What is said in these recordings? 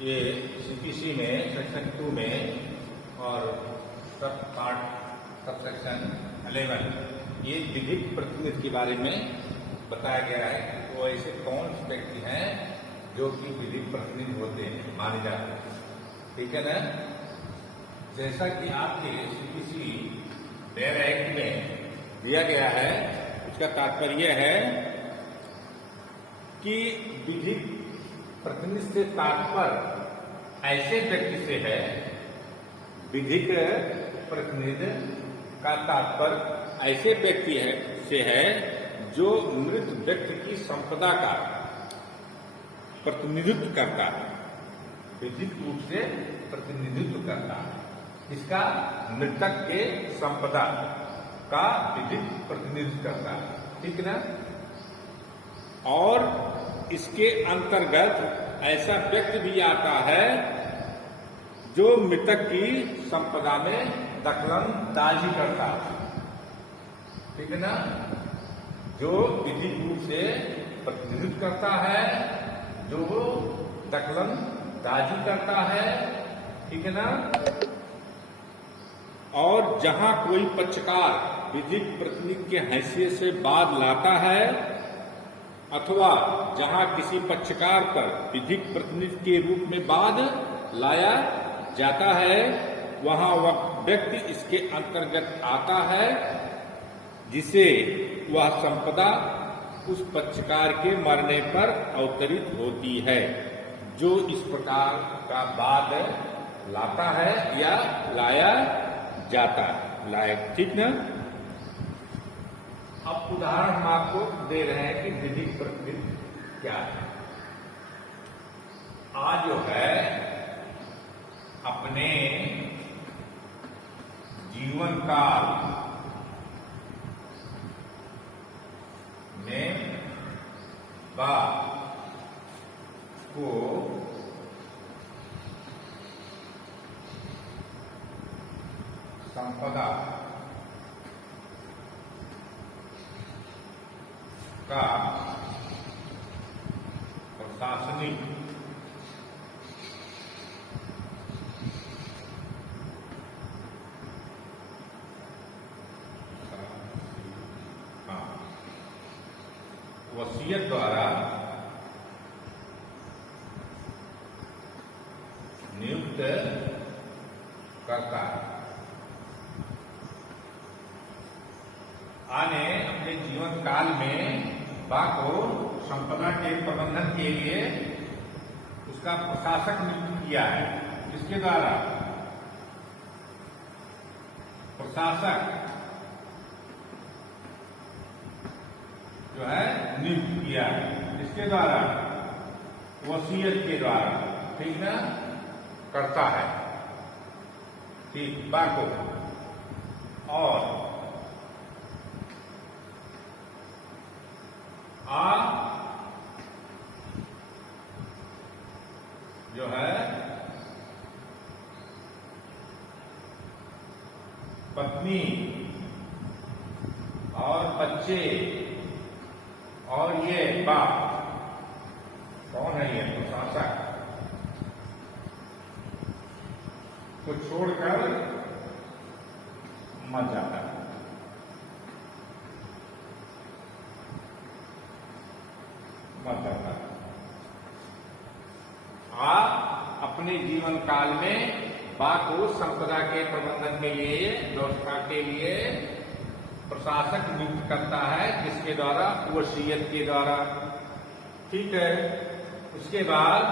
ये सीपीसी में सेक्शन 2 में और सब पार्ट सब सेक्शन 11 ये विधिक प्रतिनिधि के बारे में बताया गया है कि वो ऐसे कौन से व्यक्ति हैं जो कि विधिक प्रतिनिधि होते हैं, माने जाते हैं। ठीक है ना। जैसा कि आपके सीपीसी डेयर एक्ट में दिया गया है, उसका तात्पर्य है कि विधिक प्रतिनिधि से तात्पर्य ऐसे व्यक्ति से है, विधिक प्रतिनिधि का तात्पर्य ऐसे व्यक्ति से है जो मृत व्यक्ति की संपदा का प्रतिनिधित्व करता है, विधिक रूप से प्रतिनिधित्व करता है। इसका मृतक के संपदा का विधिक प्रतिनिधित्व करता है। ठीक ना। और इसके अंतर्गत ऐसा व्यक्ति भी आता है जो मृतक की संपदा में दखलंदाजी करता है। ठीक है ना। जो विधिक रूप से प्रतिनिधित्व करता है, जो दखलंदाजी करता है। ठीक है ना। और जहां कोई पक्षकार विधिक प्रतिनिधि के हैसियत से वाद लाता है अथवा जहां किसी पक्षकार पर विधिक प्रतिनिधि के रूप में वाद लाया जाता है, वहां वह व्यक्ति इसके अंतर्गत आता है जिसे वह संपदा उस पक्षकार के मरने पर अवतरित होती है, जो इस प्रकार का वाद लाता है या लाया जाता है। ठीक ना। अब उदाहरण हम आपको दे रहे हैं कि विधिक प्रतिनिधि क्या है। आज जो है अपने जीवन काल में बाप को संपदा का प्रशासनिक वसीयत द्वारा नियुक्त करता है। आने अपने जीवन काल में बा को संपदा के प्रबंधन के लिए उसका प्रशासक नियुक्त किया है। इसके द्वारा प्रशासक जो है नियुक्त किया है। इसके द्वारा वसीयत के द्वारा, ठीक ना, करता है। ठीक बा को। और आ जो है पत्नी और बच्चे और ये बाप, कौन है ये प्रशासक, को छोड़कर मर जाता है। आप अपने जीवन काल में बा को संपदा के प्रबंधन के लिए, व्यवस्था के लिए प्रशासक नियुक्त करता है, जिसके द्वारा वसीयत के द्वारा। ठीक है। उसके बाद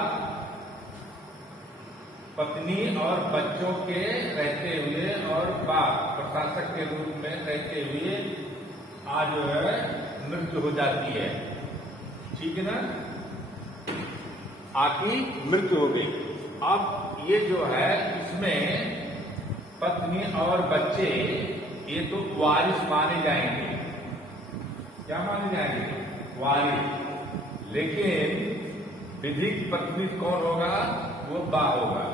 पत्नी और बच्चों के रहते हुए और बाप प्रशासक के रूप में रहते हुए आज जो है मृत्यु हो जाती है। ठीक है ना। आपकी मृत्यु हो गई। अब ये जो है इसमें पत्नी और बच्चे ये तो वारिस माने जाएंगे। क्या माने जाएंगे? वारिस। लेकिन विधिक प्रतिनिधि कौन होगा? वो बा होगा,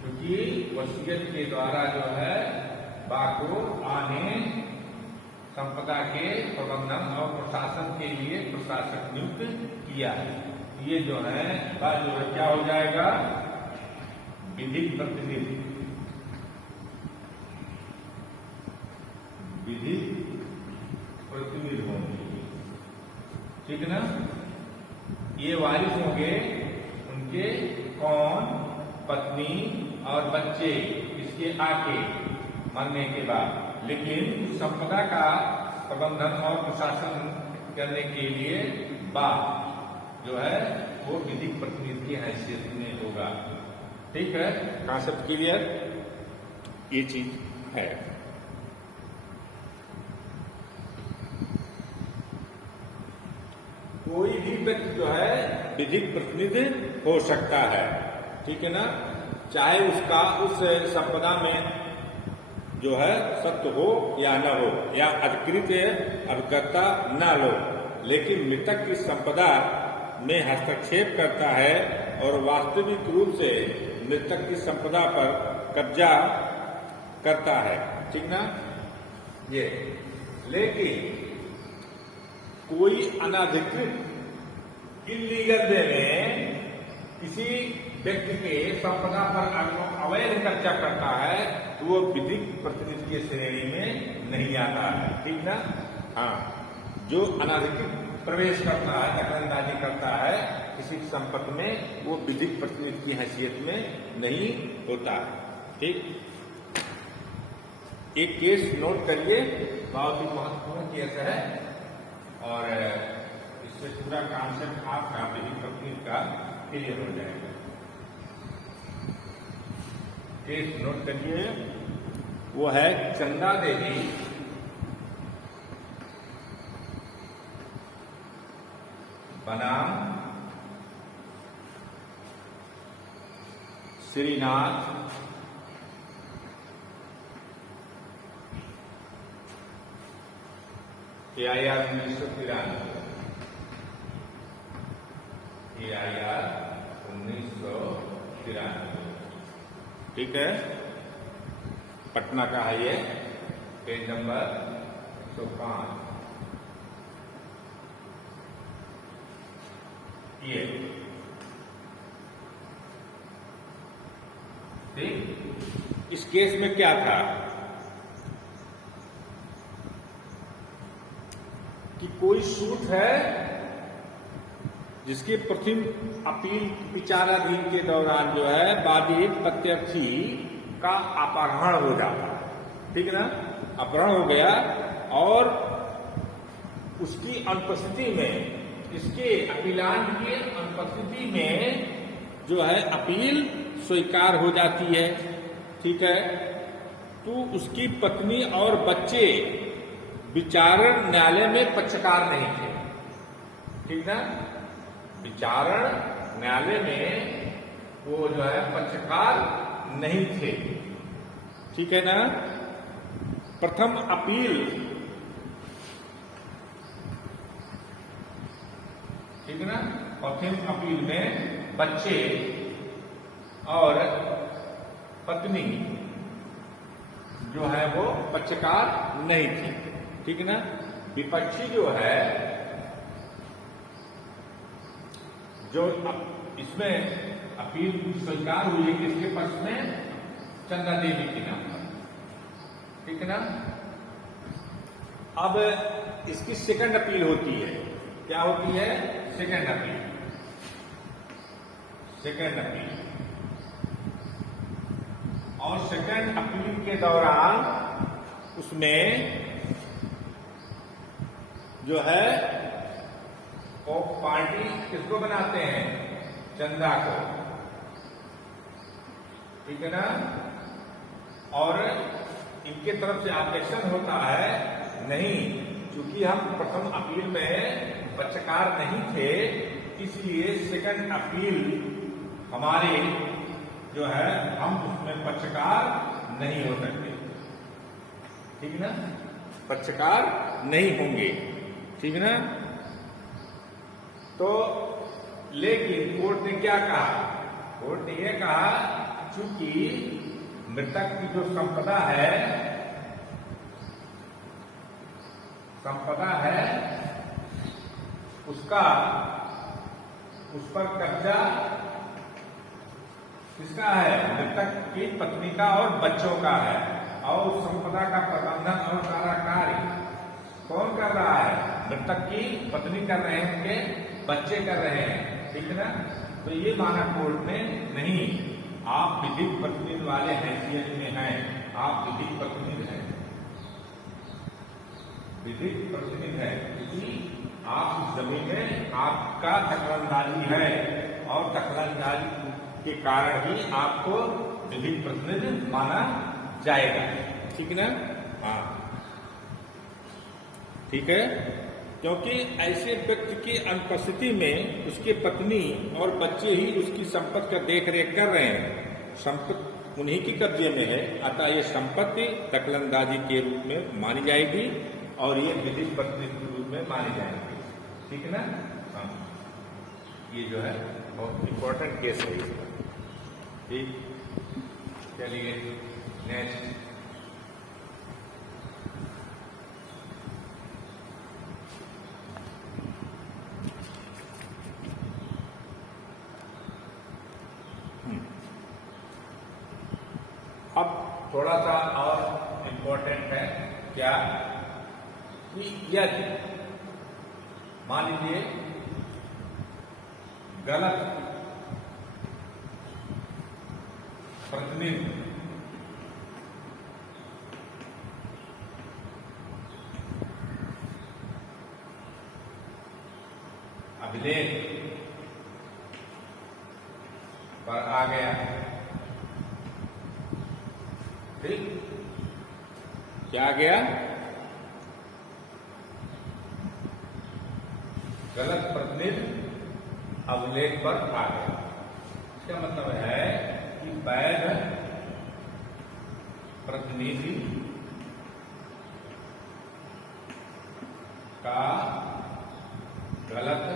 क्योंकि वसीयत के द्वारा जो है बा को आने संपदा के प्रबंधन और प्रशासन के लिए प्रशासक नियुक्त किया है। ये जो है क्या हो जाएगा, विधिक प्रतिनिधि, विधिक प्रतिनिधि होंगे, ठीक है ना। ये वारिस होंगे उनके कौन, पत्नी और बच्चे इसके आके मरने के बाद, लेकिन संपदा का प्रबंधन और प्रशासन करने के लिए बाप जो है वो विधिक प्रतिनिधि की हैसियत में होगा। ठीक है, कॉन्सेप्ट क्लियर, ये चीज है। कोई भी व्यक्ति जो है विधिक प्रतिनिधि हो सकता है, ठीक है ना, चाहे उसका उस संपदा में जो है सत्य हो या न हो, या अधिकृत अभिकर्ता न लो, लेकिन मृतक की संपदा में हस्तक्षेप करता है और वास्तविक रूप से मृतक की संपदा पर कब्जा करता है, ठीक ना। ये लेकिन कोई अनधिकृत इल्लीगल वे में किसी व्यक्ति के संपदा पर अवैध कब्जा करता है तो वो विधिक प्रतिनिधि की श्रेणी में नहीं आता है, ठीक ना। हाँ, जो अनधिकृत प्रवेश करता है, दखलंदाजी करता है किसी संपत्ति में, वो विधिक प्रतिनिधि की हैसियत में नहीं होता है, ठीक। एक केस नोट करिए, बहुत ही महत्वपूर्ण केस है और इससे पूरा कॉन्सेप्ट आपका विधिक प्रतिनिधि का क्लियर हो जाएगा। केस नोट करिए, वो है चंदा देवी बनाम श्रीनाथ AIR 1993, AIR 1993, ठीक है, पटना का है ये, पेज नंबर 105। ये ठीक, इस केस में क्या था कि कोई सूट है जिसके प्रथम अपील विचाराधीन के दौरान जो है वादी प्रत्यर्थी का अपहरण हो जाता है, ठीक है ना, अपहरण हो गया और उसकी अनुपस्थिति में, इसके अपीलांट की अनुपस्थिति में जो है अपील स्वीकार हो जाती है, ठीक है। तो उसकी पत्नी और बच्चे विचारण न्यायालय में पक्षकार नहीं थे, ठीक ना, विचारण न्यायालय में वो जो है पक्षकार नहीं थे, ठीक है ना। प्रथम अपील, ठीक है ना, प्रथम अपील में बच्चे और पत्नी जो है वो पक्षकार नहीं थी, ठीक है ना। विपक्षी जो है, जो इसमें अपील स्वीकार हुई है किसके पक्ष में, चंदा देवी के नाम पर, ठीक है ना। अब इसकी सेकंड अपील होती है, क्या होती है, सेकंड अपील, सेकंड अपील, और सेकंड अपील के दौरान उसमें जो है वो पार्टी किसको बनाते हैं, चंदा को, ठीक है ना। और इनके तरफ से ऑब्जेक्शन होता है, नहीं, क्योंकि हम प्रथम अपील में पक्षकार नहीं थे, इसलिए सेकंड अपील हमारे जो है हम उसमें पक्षकार नहीं हो सकते, ठीक है ना, पक्षकार नहीं होंगे, ठीक है ना। तो लेकिन कोर्ट ने क्या कहा, कोर्ट ने यह कहा चूंकि मृतक की जो संपदा है उसका उस पर कब्जा किसका है? मृतक की पत्नी का और बच्चों का है। और उस संपदा का प्रबंधन और सारा कार्य कौन कर रहा है? मृतक की पत्नी कर रहे हैं, उनके बच्चे कर रहे हैं, ठीक है ना। तो ये माना कोर्ट ने नहीं, आप विधिक प्रतिनिधि वाले हैसियत में हैं, आप विधिक प्रतिनिधि हैं, विधिक प्रतिनिधि है, क्योंकि आप इस जमीन में आपका दखलंदाजी है और दखलंदाजी के कारण ही आपको विधिक प्रतिनिधि माना जाएगा, ठीक है ना। हाँ ठीक है, क्योंकि ऐसे व्यक्ति की अनुपस्थिति में उसकी पत्नी और बच्चे ही उसकी संपत्ति का देख रेख कर रहे हैं, संपत्ति उन्हीं की कब्जे में है, अतः ये संपत्ति दखलंदाजी के रूप में मानी जाएगी और ये विधिक प्रतिनिधि के रूप में मानी जाएगी, ठीक है ना। हाँ ये जो है बहुत इंपॉर्टेंट केस है इसका, ठीक। चलिए नेक्स्ट। अब थोड़ा सा और इम्पोर्टेंट है क्या कि यदि मान लीजिए गलत प्रतिनिधि अभिलेख पर आ गया, ठीक, क्या आ गया? गलत प्रतिनिधि अभिलेख पर आ गया। इसका मतलब है कि वैध प्रतिनिधि का गलत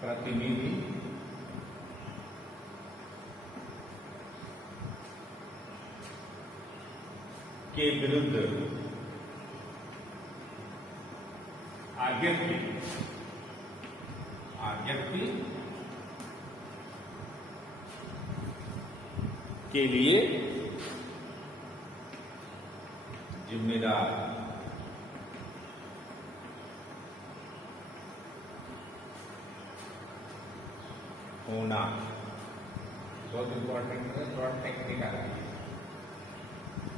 प्रतिनिधि के विरुद्ध आज्ञप्ति के लिए जिम्मेदार होना। बहुत इंपॉर्टेंट है, थोड़ा टेक्निकल है।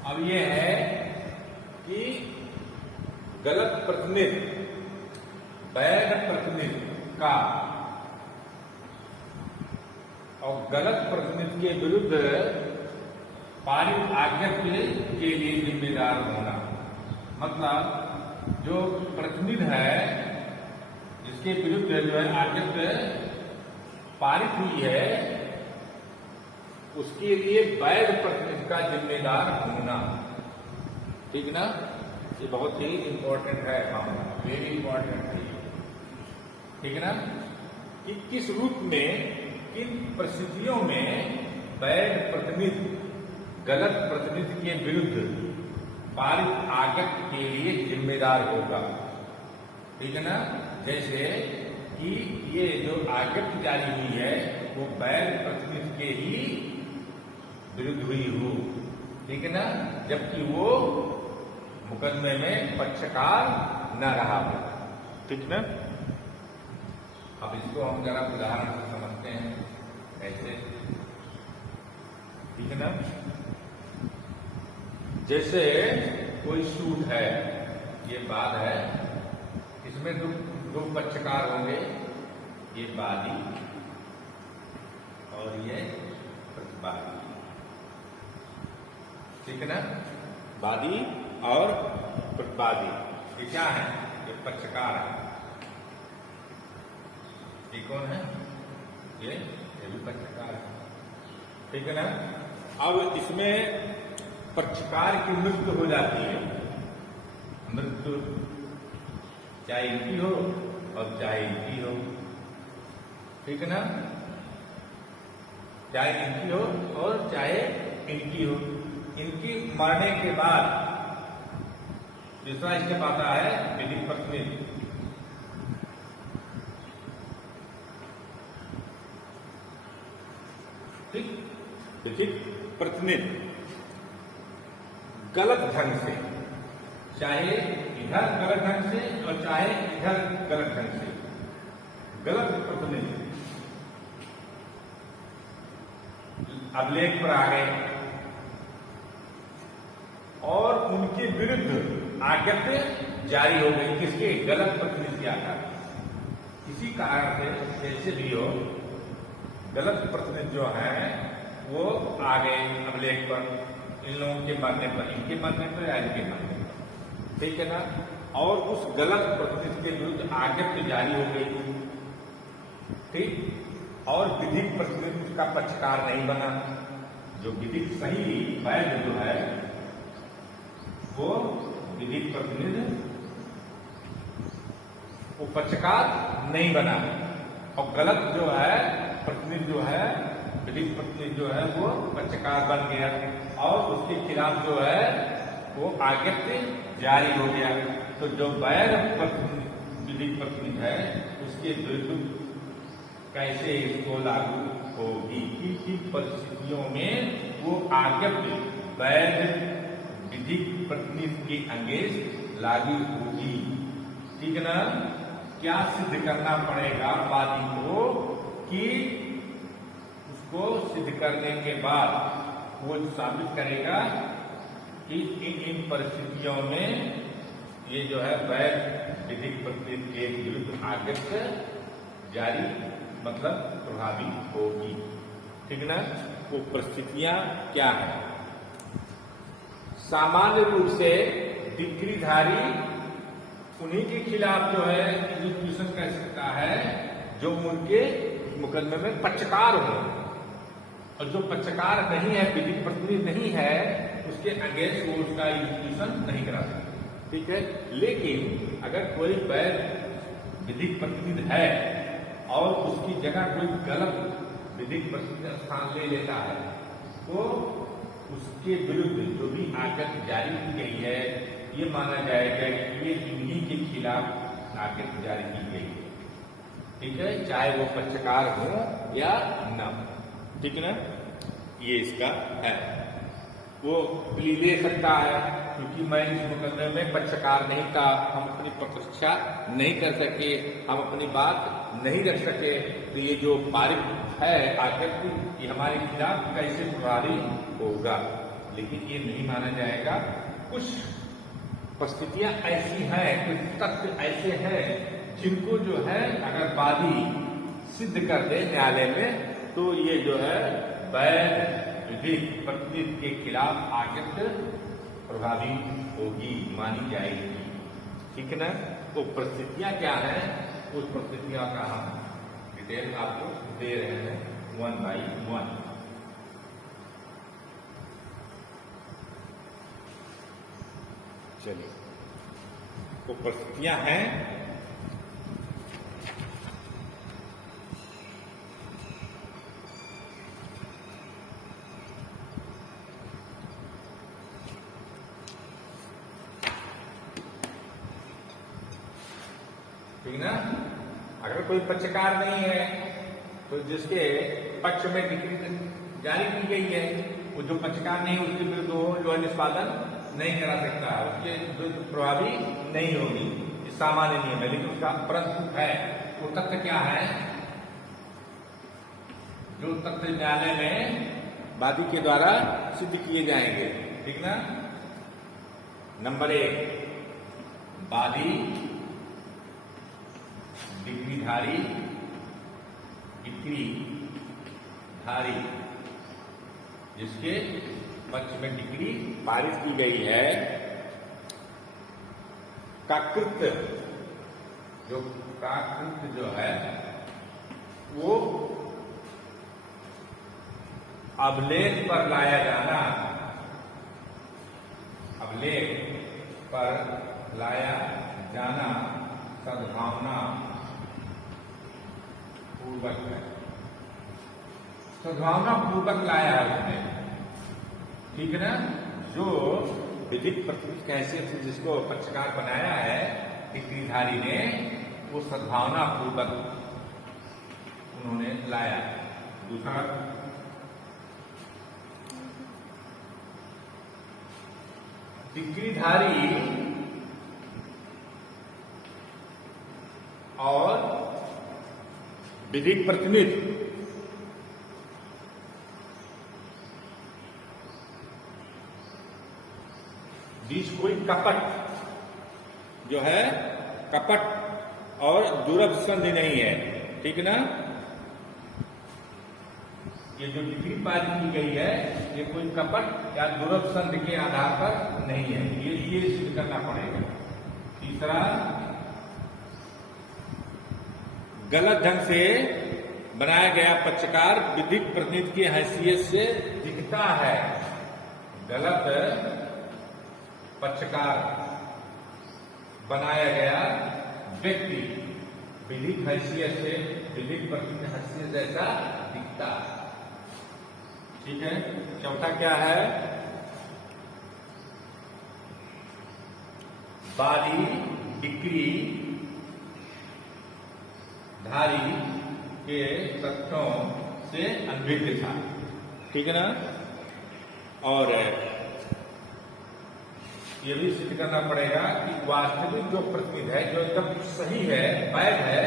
अब ये है कि गलत प्रतिनिधि वैध प्रतिनिधि का और गलत प्रतिनिधि के विरुद्ध पारित आज्ञप्ति के लिए जिम्मेदार होना। मतलब जो प्रतिनिधि है जिसके विरुद्ध जो है आज्ञप्ति पारित हुई है, उसके लिए वैध प्रतिनिधि का जिम्मेदार होना, ठीक ना। ये बहुत ही इंपॉर्टेंट है मामला, वेरी इंपॉर्टेंट है, ठीक है ना। कि किस रूप में, किन परिस्थितियों में वैध प्रतिनिधि गलत प्रतिनिधि के विरुद्ध पारित आज्ञप्ति के लिए जिम्मेदार होगा, ठीक है ना। जैसे कि ये जो आज्ञप्ति जारी हुई है वो वैध प्रतिनिधि के ही विरुद्ध हुई हो, ठीक है ना, जबकि वो मुकदमे में पक्षकार न रहा हो, ठीक ना। अब इसको हम जरा उदाहरण से समझते हैं ऐसे, ठीक है ना। जैसे कोई सूट है, ये बात है, इसमें दो पक्षकार होंगे, ये वादी और ये प्रतिवादी, ठीक है ना। वादी और प्रतिवादी ये क्या है? ये पक्षकार है। ये कौन है? ये भी पक्षकार है, ठीक है ना। अब इसमें पक्षकार की मृत्यु हो जाती है, मृत्यु चाहे इनकी हो और चाहे इनकी हो, ठीक है ना। चाहे इनकी हो और चाहे इनकी हो, इनकी मरने के बाद दूसरा स्टेप आता है विधिक प्रतिनिधि। ठीक, विधिक प्रतिनिधि गलत ढंग से, चाहे इधर गलत ढंग से और चाहे इधर गलत ढंग से, गलत प्रतिनिधि अभिलेख पर आ गए और उनके विरुद्ध आज्ञा जारी हो गई, किसके? गलत प्रतिनिधि के आधार। किसी कारण से जैसे भी हो, गलत प्रतिनिधि जो है वो आ गए अभिलेख पर, इन लोगों के मानने पर, इनके मानने पर या इनके मानने पर, ठीक है ना। और उस गलत प्रतिनिधि के विरुद्ध आज्ञा जारी हो गई, ठीक। और विधिक प्रतिनिधि उसका पक्षकार नहीं बना। जो विधिक सही वैध जो है वो विधिक प्रतिनिधि वो पक्षकार नहीं बना, और गलत जो है प्रतिनिधि जो है, विधिक प्रतिनिधि जो है वो पक्षकार बन गया और उसके खिलाफ जो है वो आज्ञा जारी हो गया। तो जो वैध विधिक प्रतिनिधि है उसके विरुद्ध कैसे इसको लागू होगी, किन परिस्थितियों में वो आज्ञा वैध विधिक प्रतिनिधि के अंगेज लागू होगी, ठीक है ना। क्या सिद्ध करना पड़ेगा वादी को कि उसको सिद्ध करने के बाद वो साबित करेगा कि इन परिस्थितियों में ये जो है वैध विधिक प्रतिनिधि के विरुद्ध आज्ञा जारी मतलब प्रभावी होगी, ठीक ना। वो परिस्थितियां क्या है? सामान्य रूप से डिक्रीधारी उन्हीं के खिलाफ जो है एग्जीक्यूशन कर सकता है जो उनके मुकदमे में पक्षकार हो, और जो पक्षकार नहीं है, विधिक प्रतिनिधि नहीं है, उसके अगेंस्ट वो उसका एग्जीक्यूशन नहीं करा सकता, ठीक है। लेकिन अगर कोई वैध विधिक प्रतिनिधि है और उसकी जगह कोई गलत विधिक प्रतिनिधि स्थान ले लेता है तो उसके विरुद्ध जो भी आज्ञा जारी की गई है ये माना जाएगा कि ये इन्हीं के खिलाफ आज्ञा जारी की गई है, ठीक है, चाहे वो पक्षकार हो या न, ठीक है ना। ये इसका है। वो प्ली ले सकता है क्योंकि मैं इस मुकदमे में पक्षकार नहीं था, हम अपनी प्रतिष्ठा नहीं कर सके, हम अपनी बात नहीं रख सके, तो ये जो पारित है आज्ञा ये हमारे खिलाफ कैसे प्रभावी होगा। लेकिन ये नहीं माना जाएगा। कुछ परिस्थितियां ऐसी हैं, कुछ तथ्य ऐसे हैं जिनको जो है अगर वादी सिद्ध कर दे न्यायालय में तो ये जो है वैध विधिक प्रतिनिधि के खिलाफ आज्ञा प्रभावी होगी, मानी जाएगी, ठीक है ना। वो परिस्थितियां क्या हैं, उस परिस्थितियों का हम डिटेल आपको दे रहे हैं 1 by 1। चलिए, वो परिस्थितियां हैं ठीक ना। अगर कोई पक्षकार नहीं है तो जिसके पक्ष में डिक्री जारी की गई है वो जो पक्षकार नहीं है उसके विरुद्ध जो है निष्पादन नहीं करा सकता, उसके विरुद्ध प्रभावी नहीं होगी, सामान्य नियम है। लेकिन उसका परंतु है, वो तथ्य क्या है, जो तथ्य न्यायालय में वादी के द्वारा सिद्ध किए जाएंगे, ठीक ना। नंबर 1, वादी डिक्रीधारी जिसके पक्ष में डिक्री पारित की गई है का कृत्य जो है वो अभिलेख पर लाया जाना, सद्भावना पूर्वक है, सद्भावना पूर्वक लाया है उसने, ठीक है ना। जो विधिक प्रतिनिधि की हैसियत से जिसको पक्षकार बनाया है डिक्रीधारी ने, वो सद्भावना पूर्वक उन्होंने लाया। दूसरा डिक्रीधारी और विधिक प्रतिनिधि बीच कोई कपट जो है, कपट और दुर्लभ संधि नहीं है, ठीक ना। ये जो डिग्री पारित की गई है ये कोई कपट या दुर्लभ संधि के आधार पर नहीं है, ये सिद्ध करना पड़ेगा। तीसरा, गलत ढंग से बनाया गया पक्षकार विधिक प्रतिनिधि की हैसियत से दिखता है। गलत पक्षकार बनाया गया व्यक्ति विधिक हैसियत से, विधिक प्रतिनिधि हैसियत जैसा दिखता है, ठीक है। चौथा क्या है, बारी डिक्री धारी के तथ्यों से अनभिज्ञ था, ठीक है ना। और ये भी सिद्ध करना पड़ेगा कि वास्तविक जो प्रतिनिधि है, जो एकदम सही है, वैध है,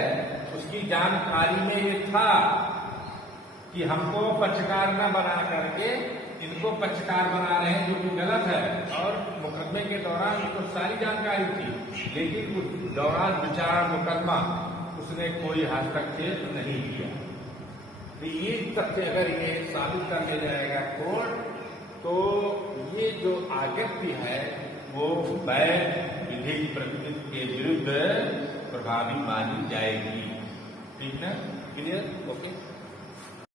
उसकी जानकारी में ये था कि हमको पक्षकार न बना करके इनको पक्षकार बना रहे हैं, जो कि गलत है। और मुकदमे के दौरान इनको सारी जानकारी थी, लेकिन उस दौरान विचार मुकदमा उसने कोई हस्तक्षेप नहीं किया। तो ये तथ्य अगर ये साबित कर लिया जाएगा कोर्ट, तो ये जो आज्ञप्ति है वो वैध विधिक प्रतिनिधि के विरुद्ध प्रभावी मानी जाएगी, ठीक है। Clear, okay.